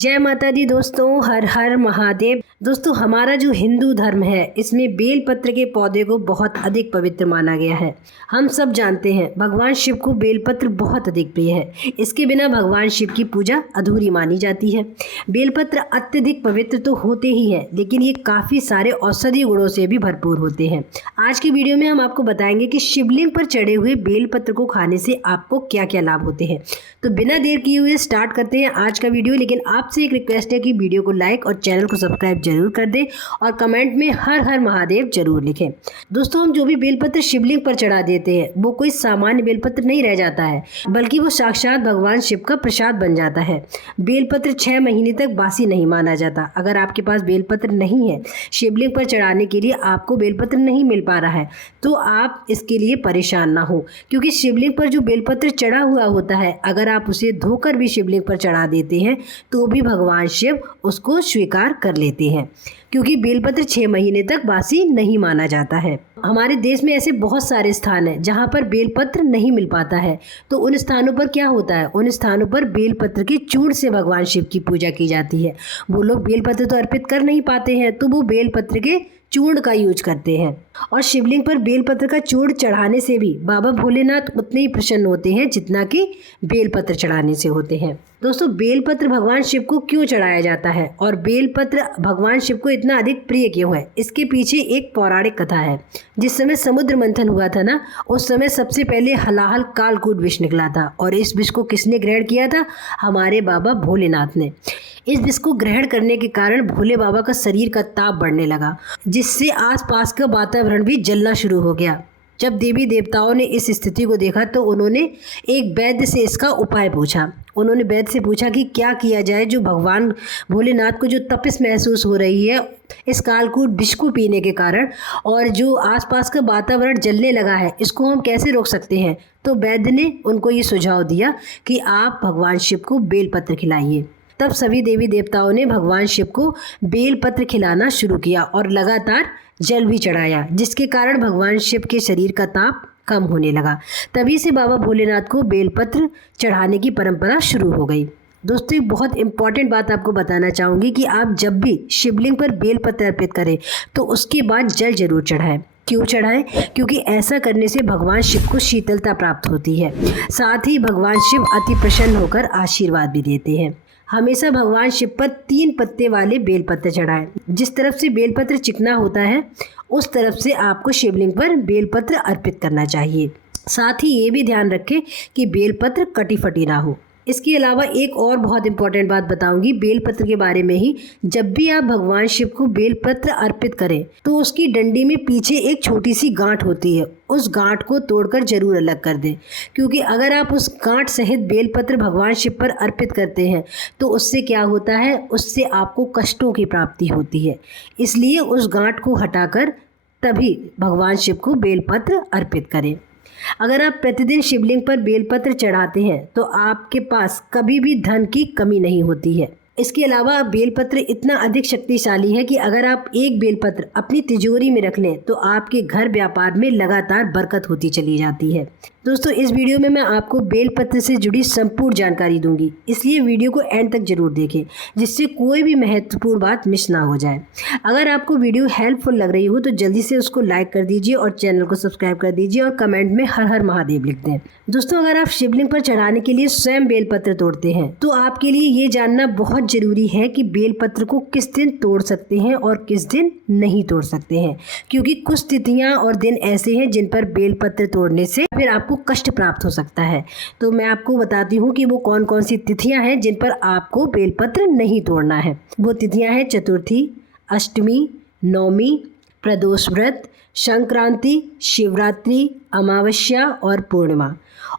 जय माता दी दोस्तों, हर हर महादेव। दोस्तों, हमारा जो हिंदू धर्म है इसमें बेलपत्र के पौधे को बहुत अधिक पवित्र माना गया है। हम सब जानते हैं भगवान शिव को बेलपत्र बहुत अधिक प्रिय है। इसके बिना भगवान शिव की पूजा अधूरी मानी जाती है। बेलपत्र अत्यधिक पवित्र तो होते ही हैं, लेकिन ये काफ़ी सारे औषधीय गुणों से भी भरपूर होते हैं। आज की वीडियो में हम आपको बताएंगे कि शिवलिंग पर चढ़े हुए बेलपत्र को खाने से आपको क्या क्या लाभ होते हैं। तो बिना देर किए हुए स्टार्ट करते हैं आज का वीडियो। लेकिन आपसे एक रिक्वेस्ट है कि वीडियो को लाइक और चैनल को सब्सक्राइब जरूर कर दें और कमेंट में हर हर महादेव जरूर लिखें। दोस्तों, हम जो भी बेलपत्र शिवलिंग पर चढ़ा देते हैं वो कोई सामान्य बेलपत्र नहीं रह जाता है, बल्कि वो साक्षात भगवान शिव का प्रसाद बन जाता है। बेलपत्र 6 महीने तक बासी नहीं माना जाता। अगर आपके पास बेलपत्र नहीं है, शिवलिंग पर चढ़ाने के लिए आपको बेलपत्र नहीं मिल पा रहा है, तो आप इसके लिए परेशान ना हो, क्योंकि शिवलिंग पर जो बेलपत्र चढ़ा हुआ होता है, अगर आप उसे धोकर भी शिवलिंग पर चढ़ा देते हैं तो भी भगवान शिव उसको स्वीकार कर लेते हैं, क्योंकि बेलपत्र 6 महीने तक बासी नहीं माना जाता है। हमारे देश में ऐसे बहुत सारे स्थान हैं जहाँ पर बेलपत्र नहीं मिल पाता है। तो उन स्थानों पर क्या होता है, उन स्थानों पर बेलपत्र के चूर्ण से भगवान शिव की पूजा की जाती है। वो लोग बेलपत्र तो अर्पित कर नहीं पाते हैं, तो वो बेलपत्र के चूर्ण का यूज करते हैं। और शिवलिंग पर बेलपत्र का चूर्ण चढ़ाने से भी बाबा भोलेनाथ उतने ही प्रसन्न होते हैं जितना कि बेलपत्र चढ़ाने से होते हैं। दोस्तों, बेलपत्र भगवान शिव को क्यों चढ़ाया जाता है और बेलपत्र भगवान शिव को इतना अधिक प्रिय क्यों है, इसके पीछे एक पौराणिक कथा है। जिस समय समुद्र मंथन हुआ था ना, उस समय सबसे पहले हलाहल कालकूट विष निकला था। और इस विष को किसने ग्रहण किया था? हमारे बाबा भोलेनाथ ने। इस विष को ग्रहण करने के कारण भोले बाबा का शरीर का ताप बढ़ने लगा, जिससे आसपास का वातावरण भी जलना शुरू हो गया। जब देवी देवताओं ने इस स्थिति को देखा तो उन्होंने एक वैद्य से इसका उपाय पूछा। उन्होंने वैद्य से पूछा कि क्या किया जाए जो भगवान भोलेनाथ को जो तपिश महसूस हो रही है इस कालकूट विष को पीने के कारण, और जो आसपास का वातावरण जलने लगा है, इसको हम कैसे रोक सकते हैं। तो वैद्य ने उनको ये सुझाव दिया कि आप भगवान शिव को बेलपत्र खिलाइए। तब सभी देवी देवताओं ने भगवान शिव को बेलपत्र खिलाना शुरू किया और लगातार जल भी चढ़ाया, जिसके कारण भगवान शिव के शरीर का ताप कम होने लगा। तभी से बाबा भोलेनाथ को बेलपत्र चढ़ाने की परंपरा शुरू हो गई। दोस्तों, एक बहुत इंपॉर्टेंट बात आपको बताना चाहूँगी कि आप जब भी शिवलिंग पर बेलपत्र अर्पित करें तो उसके बाद जल जरूर चढ़ाएं। क्यों चढ़ाएं? क्योंकि ऐसा करने से भगवान शिव को शीतलता प्राप्त होती है। साथ ही भगवान शिव अति प्रसन्न होकर आशीर्वाद भी देते हैं। हमेशा भगवान शिव पर 3 पत्ते वाले बेलपत्र चढ़ाएं। जिस तरफ से बेलपत्र चिकना होता है उस तरफ से आपको शिवलिंग पर बेलपत्र अर्पित करना चाहिए। साथ ही ये भी ध्यान रखें कि बेलपत्र कटी फटी ना हो। इसके अलावा एक और बहुत इंपॉर्टेंट बात बताऊंगी बेलपत्र के बारे में ही। जब भी आप भगवान शिव को बेलपत्र अर्पित करें तो उसकी डंडी में पीछे एक छोटी सी गांठ होती है, उस गांठ को तोड़कर जरूर अलग कर दें, क्योंकि अगर आप उस गांठ सहित बेलपत्र भगवान शिव पर अर्पित करते हैं तो उससे क्या होता है, उससे आपको कष्टों की प्राप्ति होती है। इसलिए उस गांठ को हटाकर तभी भगवान शिव को बेलपत्र अर्पित करें। अगर आप प्रतिदिन शिवलिंग पर बेलपत्र चढ़ाते हैं तो आपके पास कभी भी धन की कमी नहीं होती है। इसके अलावा बेलपत्र इतना अधिक शक्तिशाली है कि अगर आप एक बेलपत्र अपनी तिजोरी में रख लें तो आपके घर व्यापार में लगातार बरकत होती चली जाती है। दोस्तों, इस वीडियो में मैं आपको बेलपत्र से जुड़ी संपूर्ण जानकारी दूंगी, इसलिए वीडियो को एंड तक जरूर देखें, जिससे कोई भी महत्वपूर्ण बात मिस ना हो जाए। अगर आपको वीडियो हेल्पफुल लग रही हो तो जल्दी से उसको लाइक कर दीजिए और चैनल को सब्सक्राइब कर दीजिए और कमेंट में हर हर महादेव लिख दें। दोस्तों, अगर आप शिवलिंग पर चढ़ाने के लिए स्वयं बेलपत्र तोड़ते हैं तो आपके लिए ये जानना बहुत जरूरी है कि बेलपत्र को किस दिन तोड़ सकते हैं और किस दिन नहीं तोड़ सकते हैं, क्योंकि कुछ तिथियां और दिन ऐसे हैं जिन पर बेलपत्र तोड़ने से फिर आपको कष्ट प्राप्त हो सकता है। तो मैं आपको बताती हूँ कि वो कौन कौन सी तिथियां हैं जिन पर आपको बेलपत्र नहीं तोड़ना है। वो तिथियां हैं चतुर्थी, अष्टमी, नवमी, प्रदोष व्रत, संक्रांति, शिवरात्रि, अमावस्या और पूर्णिमा।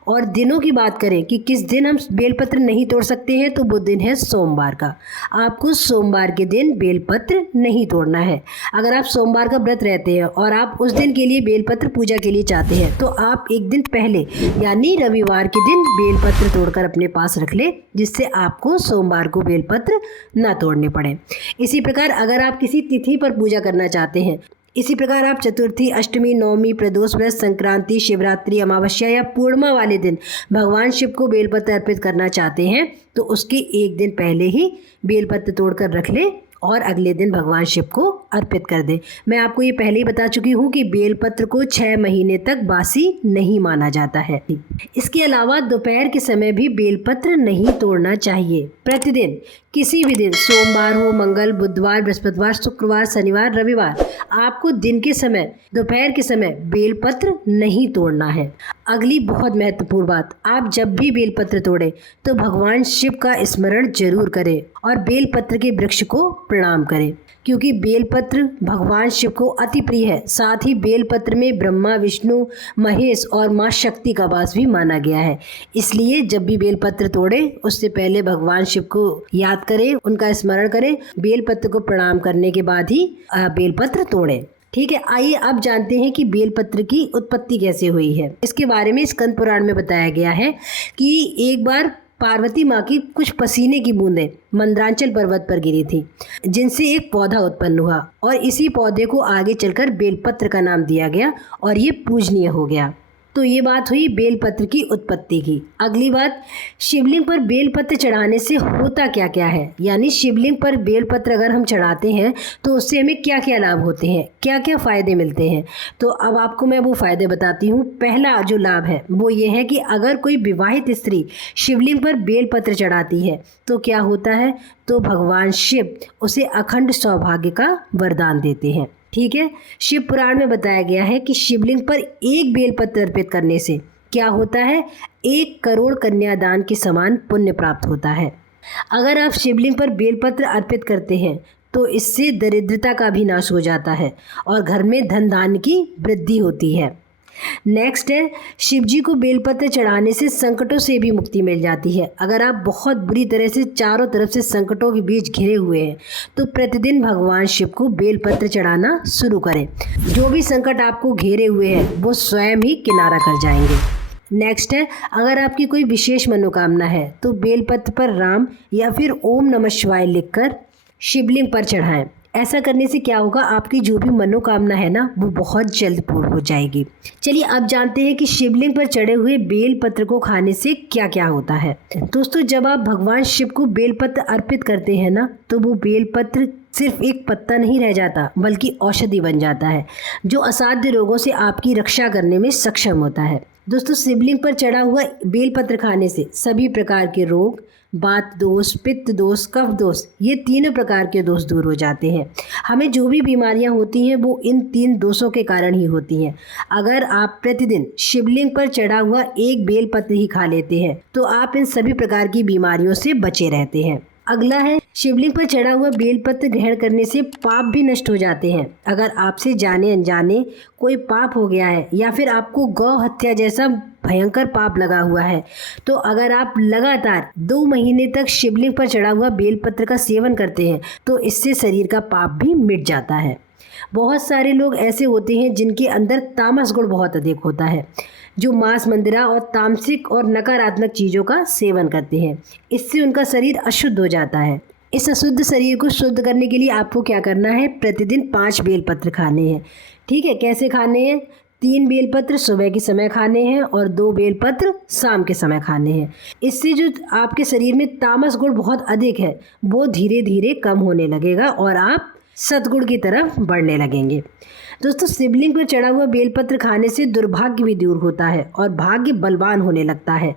और दिनों की बात करें कि किस दिन हम बेलपत्र नहीं तोड़ सकते हैं, तो वो दिन है सोमवार का। आपको सोमवार के दिन बेलपत्र नहीं तोड़ना है। अगर आप सोमवार का व्रत रहते हैं और आप उस दिन के लिए बेलपत्र पूजा के लिए चाहते हैं तो आप एक दिन पहले यानी रविवार के दिन बेलपत्र तोड़कर अपने पास रख लें, जिससे आपको सोमवार को बेलपत्र न तोड़ने पड़े। इसी प्रकार अगर आप किसी तिथि पर पूजा करना चाहते हैं इसी प्रकार आप चतुर्थी, अष्टमी, नवमी, प्रदोष व्रत, संक्रांति, शिवरात्रि, अमावस्या या पूर्णिमा वाले दिन भगवान शिव को बेलपत्र अर्पित करना चाहते हैं तो उसके एक दिन पहले ही बेलपत्र तोड़कर रख लें और अगले दिन भगवान शिव को अर्पित कर दें। मैं आपको ये पहले ही बता चुकी हूँ कि बेलपत्र को 6 महीने तक बासी नहीं माना जाता है। इसके अलावा दोपहर के समय भी बेलपत्र नहीं तोड़ना चाहिए। प्रतिदिन किसी भी दिन, सोमवार हो, मंगल, बुधवार, बृहस्पतिवार, शुक्रवार, शनिवार, रविवार, आपको दिन के समय, दोपहर के समय बेलपत्र नहीं तोड़ना है। अगली बहुत महत्वपूर्ण बात, आप जब भी बेलपत्र तोड़ें तो भगवान शिव का स्मरण जरूर करें और बेलपत्र के वृक्ष को प्रणाम करें, क्योंकि बेलपत्र भगवान शिव को अति प्रिय है। साथ ही बेलपत्र में ब्रह्मा, विष्णु, महेश और माँ शक्ति का वास भी माना गया है। इसलिए जब भी बेलपत्र तोड़ें उससे पहले भगवान शिव को याद करें, उनका स्मरण करें, बेलपत्र को प्रणाम करने के बाद ही बेलपत्र तोड़ें। ठीक है, आइए अब जानते हैं कि बेलपत्र की उत्पत्ति कैसे हुई है। इसके बारे में स्कंद पुराण में बताया गया है कि एक बार पार्वती माँ की कुछ पसीने की बूंदें मंदरांचल पर्वत पर गिरी थी, जिनसे एक पौधा उत्पन्न हुआ और इसी पौधे को आगे चलकर बेलपत्र का नाम दिया गया और ये पूजनीय हो गया। तो ये बात हुई बेलपत्र की उत्पत्ति की। अगली बात, शिवलिंग पर बेलपत्र चढ़ाने से होता क्या क्या है, यानी शिवलिंग पर बेलपत्र अगर हम चढ़ाते हैं तो उससे हमें क्या क्या लाभ होते हैं, क्या क्या फ़ायदे मिलते हैं। तो अब आपको मैं वो फ़ायदे बताती हूँ। पहला जो लाभ है वो ये है कि अगर कोई विवाहित स्त्री शिवलिंग पर बेलपत्र चढ़ाती है तो क्या होता है, तो भगवान शिव उसे अखंड सौभाग्य का वरदान देते हैं। ठीक है, शिव पुराण में बताया गया है कि शिवलिंग पर एक बेलपत्र अर्पित करने से क्या होता है, 1 करोड़ कन्यादान के समान पुण्य प्राप्त होता है। अगर आप शिवलिंग पर बेलपत्र अर्पित करते हैं तो इससे दरिद्रता का भी नाश हो जाता है और घर में धन धान्य की वृद्धि होती है। नेक्स्ट है, शिव जी को बेलपत्र चढ़ाने से संकटों से भी मुक्ति मिल जाती है। अगर आप बहुत बुरी तरह से चारों तरफ से संकटों के बीच घिरे हुए हैं तो प्रतिदिन भगवान शिव को बेलपत्र चढ़ाना शुरू करें। जो भी संकट आपको घेरे हुए हैं वो स्वयं ही किनारा कर जाएंगे। नेक्स्ट है, अगर आपकी कोई विशेष मनोकामना है तो बेलपत्र पर राम या फिर ओम नमः शिवाय लिखकर शिवलिंग पर चढ़ाएं। ऐसा करने से क्या होगा, आपकी जो भी मनोकामना है ना वो बहुत जल्द पूर्ण हो जाएगी। चलिए अब जानते हैं कि शिवलिंग पर चढ़े हुए बेलपत्र को खाने से क्या क्या होता है। दोस्तों, जब आप भगवान शिव को बेलपत्र अर्पित करते हैं ना तो वो बेलपत्र सिर्फ एक पत्ता नहीं रह जाता बल्कि औषधि बन जाता है, जो असाध्य रोगों से आपकी रक्षा करने में सक्षम होता है। दोस्तों, शिवलिंग पर चढ़ा हुआ बेलपत्र खाने से सभी प्रकार के रोग, वात दोष, पित्त दोष, कफ दोष, ये 3 प्रकार के दोष दूर हो जाते हैं। हमें जो भी बीमारियां होती हैं वो इन 3 दोषों के कारण ही होती हैं। अगर आप प्रतिदिन शिवलिंग पर चढ़ा हुआ एक बेलपत्र ही खा लेते हैं तो आप इन सभी प्रकार की बीमारियों से बचे रहते हैं। अगला है, शिवलिंग पर चढ़ा हुआ बेलपत्र ग्रहण करने से पाप भी नष्ट हो जाते हैं। अगर आपसे जाने अनजाने कोई पाप हो गया है या फिर आपको गौ हत्या जैसा भयंकर पाप लगा हुआ है तो अगर आप लगातार 2 महीने तक शिवलिंग पर चढ़ा हुआ बेलपत्र का सेवन करते हैं तो इससे शरीर का पाप भी मिट जाता है। बहुत सारे लोग ऐसे होते हैं जिनके अंदर तामस गुण बहुत अधिक होता है, जो मांस, मंदिरा और तामसिक और नकारात्मक चीज़ों का सेवन करते हैं। इससे उनका शरीर अशुद्ध हो जाता है। इस अशुद्ध शरीर को शुद्ध करने के लिए आपको क्या करना है, प्रतिदिन 5 बेलपत्र खाने हैं। ठीक है, कैसे खाने हैं, 3 बेलपत्र सुबह के समय खाने हैं और 2 बेलपत्र शाम के समय खाने हैं। इससे जो आपके शरीर में तामस गुण बहुत अधिक है वो धीरे धीरे कम होने लगेगा और आप सद्गुण की तरफ बढ़ने लगेंगे। दोस्तों, शिवलिंग पर चढ़ा हुआ बेलपत्र खाने से दुर्भाग्य भी दूर होता है और भाग्य बलवान होने लगता है।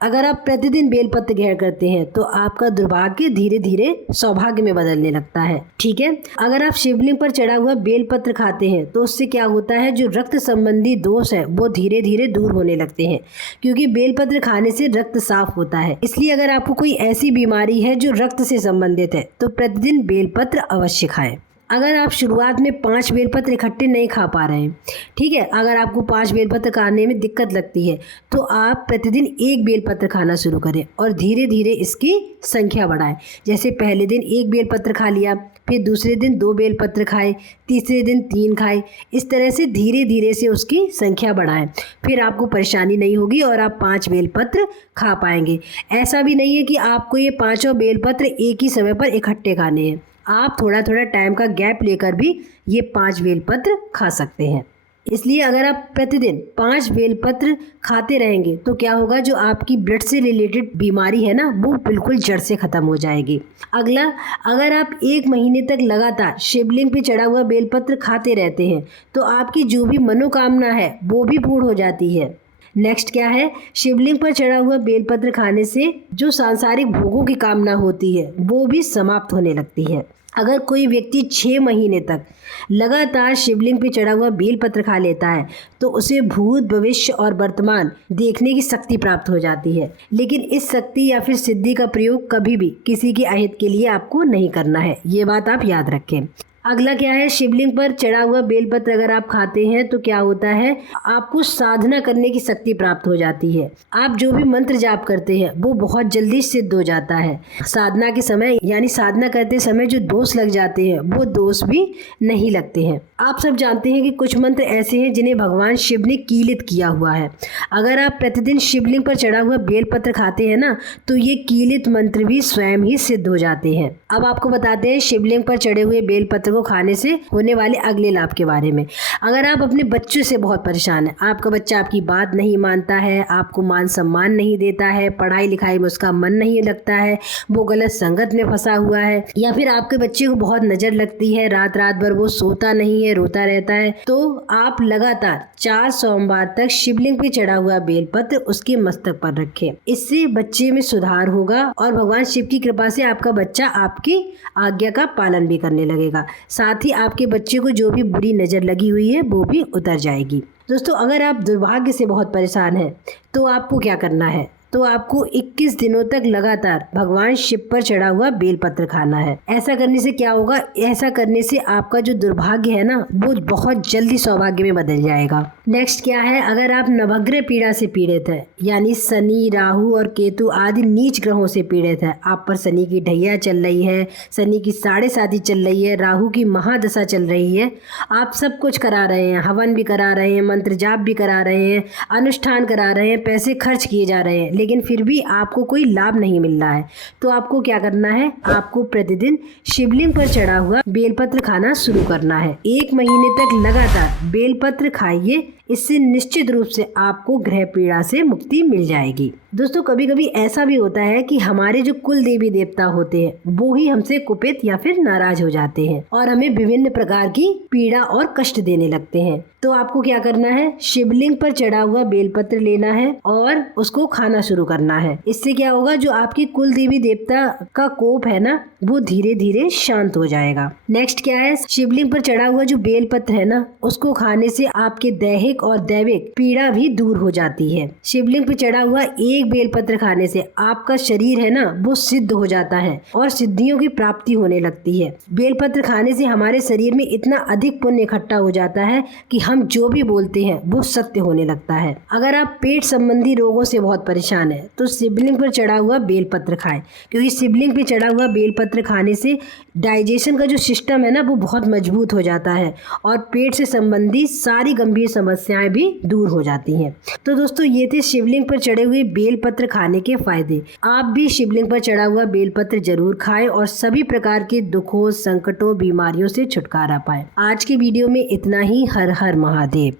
अगर आप प्रतिदिन बेलपत्र ग्रहण करते हैं तो आपका दुर्भाग्य धीरे धीरे सौभाग्य में बदलने लगता है। ठीक है, अगर आप शिवलिंग पर चढ़ा हुआ बेलपत्र खाते हैं तो उससे क्या होता है, जो रक्त संबंधी दोष है वो धीरे धीरे दूर होने लगते हैं, क्योंकि बेलपत्र खाने से रक्त साफ होता है। इसलिए अगर आपको कोई ऐसी बीमारी है जो रक्त से संबंधित है तो प्रतिदिन बेलपत्र अवश्य खाएं। अगर आप शुरुआत में 5 बेलपत्र इकट्ठे नहीं खा पा रहे हैं, ठीक है, अगर आपको 5 बेलपत्र खाने में दिक्कत लगती है तो आप प्रतिदिन 1 बेलपत्र खाना शुरू करें और धीरे धीरे इसकी संख्या बढ़ाएं। जैसे पहले दिन 1 बेलपत्र खा लिया, फिर दूसरे दिन 2 बेलपत्र खाए, तीसरे दिन 3 खाए। इस तरह से धीरे धीरे से उसकी संख्या बढ़ाएं, फिर आपको परेशानी नहीं होगी और आप 5 बेलपत्र खा पाएंगे। ऐसा भी नहीं है कि आपको ये 5 बेलपत्र एक ही समय पर इकट्ठे खाने हैं। आप थोड़ा थोड़ा टाइम का गैप लेकर भी ये 5 बेलपत्र खा सकते हैं। इसलिए अगर आप प्रतिदिन 5 बेलपत्र खाते रहेंगे तो क्या होगा, जो आपकी ब्लड से रिलेटेड बीमारी है ना, वो बिल्कुल जड़ से ख़त्म हो जाएगी। अगला, अगर आप 1 महीने तक लगातार शिवलिंग पे चढ़ा हुआ बेलपत्र खाते रहते हैं तो आपकी जो भी मनोकामना है वो भी पूर्ण हो जाती है। नेक्स्ट क्या है, शिवलिंग पर चढ़ा हुआ बेलपत्र खाने से जो सांसारिक भोगों की कामना होती है वो भी समाप्त होने लगती है। अगर कोई व्यक्ति 6 महीने तक लगातार शिवलिंग पे चढ़ा हुआ बेलपत्र खा लेता है तो उसे भूत, भविष्य और वर्तमान देखने की शक्ति प्राप्त हो जाती है। लेकिन इस शक्ति या फिर सिद्धि का प्रयोग कभी भी किसी के अहित के लिए आपको नहीं करना है, ये बात आप याद रखें। अगला क्या है, शिवलिंग पर चढ़ा हुआ बेलपत्र अगर आप खाते हैं तो क्या होता है, आपको साधना करने की शक्ति प्राप्त हो जाती है। आप जो भी मंत्र जाप करते हैं वो बहुत जल्दी सिद्ध हो जाता है। साधना के समय यानी साधना करते समय जो दोष लग जाते हैं वो दोष भी नहीं लगते हैं। आप सब जानते हैं कि कुछ मंत्र ऐसे हैं जिन्हें भगवान शिव ने कीलित किया हुआ है। अगर आप प्रतिदिन शिवलिंग पर चढ़ा हुआ बेलपत्र खाते हैं ना तो ये कीलित मंत्र भी स्वयं ही सिद्ध हो जाते हैं। अब आपको बताते हैं शिवलिंग पर चढ़े हुए बेलपत्र को खाने से होने वाले अगले लाभ के बारे में। अगर आप अपने बच्चों से बहुत परेशान हैं, आपका बच्चा आपकी बात नहीं मानता है, आपको मान सम्मान नहीं देता है, पढ़ाई लिखाई में उसका मन नहीं लगता है, वो गलत संगत में फंसा हुआ है, या फिर आपके बच्चे को बहुत नजर लगती है, रात रात भर वो सोता नहीं है, रोता रहता है, तो आप लगातार 4 सोमवार तक शिवलिंग पे चढ़ा हुआ बेलपत्र उसके मस्तक पर रखें। इससे बच्चे में सुधार होगा और भगवान शिव की कृपा से आपका बच्चा आपकी आज्ञा का पालन भी करने लगेगा। साथ ही आपके बच्चे को जो भी बुरी नज़र लगी हुई है वो भी उतर जाएगी। दोस्तों, अगर आप दुर्भाग्य से बहुत परेशान हैं तो आपको क्या करना है, तो आपको 21 दिनों तक लगातार भगवान शिव पर चढ़ा हुआ बेलपत्र खाना है। ऐसा करने से क्या होगा, ऐसा करने से आपका जो दुर्भाग्य है ना वो बहुत जल्दी सौभाग्य में बदल जाएगा। नेक्स्ट क्या है, अगर आप नवग्रह पीड़ा से पीड़ित है यानी शनि, राहु और केतु आदि नीच ग्रहों से पीड़ित है, आप पर शनि की ढैया चल रही है, शनि की 7.5 चल रही है, राहु की महादशा चल रही है, आप सब कुछ करा रहे हैं, हवन भी करा रहे हैं, मंत्र जाप भी करा रहे हैं, अनुष्ठान करा रहे हैं, पैसे खर्च किए जा रहे हैं, लेकिन फिर भी आपको कोई लाभ नहीं मिल रहा है, तो आपको क्या करना है, आपको प्रतिदिन शिवलिंग पर चढ़ा हुआ बेलपत्र खाना शुरू करना है। 1 महीने तक लगातार बेलपत्र खाइए, इससे निश्चित रूप से आपको ग्रह पीड़ा से मुक्ति मिल जाएगी। दोस्तों, कभी कभी ऐसा भी होता है कि हमारे जो कुल देवी देवता होते हैं वो ही हमसे कुपित या फिर नाराज हो जाते हैं और हमें विभिन्न प्रकार की पीड़ा और कष्ट देने लगते हैं। तो आपको क्या करना है, शिवलिंग पर चढ़ा हुआ बेलपत्र लेना है और उसको खाना शुरू करना है। इससे क्या होगा, जो आपकी कुल देवी देवता का कोप है ना वो धीरे धीरे शांत हो जाएगा। नेक्स्ट क्या है, शिवलिंग पर चढ़ा हुआ जो बेलपत्र है ना उसको खाने से आपके दैहिक और दैविक पीड़ा भी दूर हो जाती है। शिवलिंग पर चढ़ा हुआ एक बेलपत्र खाने से आपका शरीर है ना वो सिद्ध हो जाता है और सिद्धियों की प्राप्ति होने लगती है। बेलपत्र खाने से हमारे शरीर में इतना अधिक पुण्य इकट्ठा हो जाता है कि हम जो भी बोलते हैं वो सत्य होने लगता है। अगर आप पेट संबंधी रोगों से बहुत परेशान है तो शिवलिंग पर चढ़ा हुआ बेलपत्र खाएं, क्योंकि शिवलिंग पर चढ़ा हुआ बेलपत्र खाने से डाइजेशन का जो सिस्टम है ना वो बहुत मजबूत हो जाता है और पेट से संबंधी सारी गंभीर समस्याएं भी दूर हो जाती हैं। तो दोस्तों, ये थे शिवलिंग पर चढ़े हुए बेलपत्र खाने के फायदे। आप भी शिवलिंग पर चढ़ा हुआ बेलपत्र जरूर खाएं और सभी प्रकार के दुखों, संकटों, बीमारियों से छुटकारा पाएं। आज की वीडियो में इतना ही। हर हर महादेव।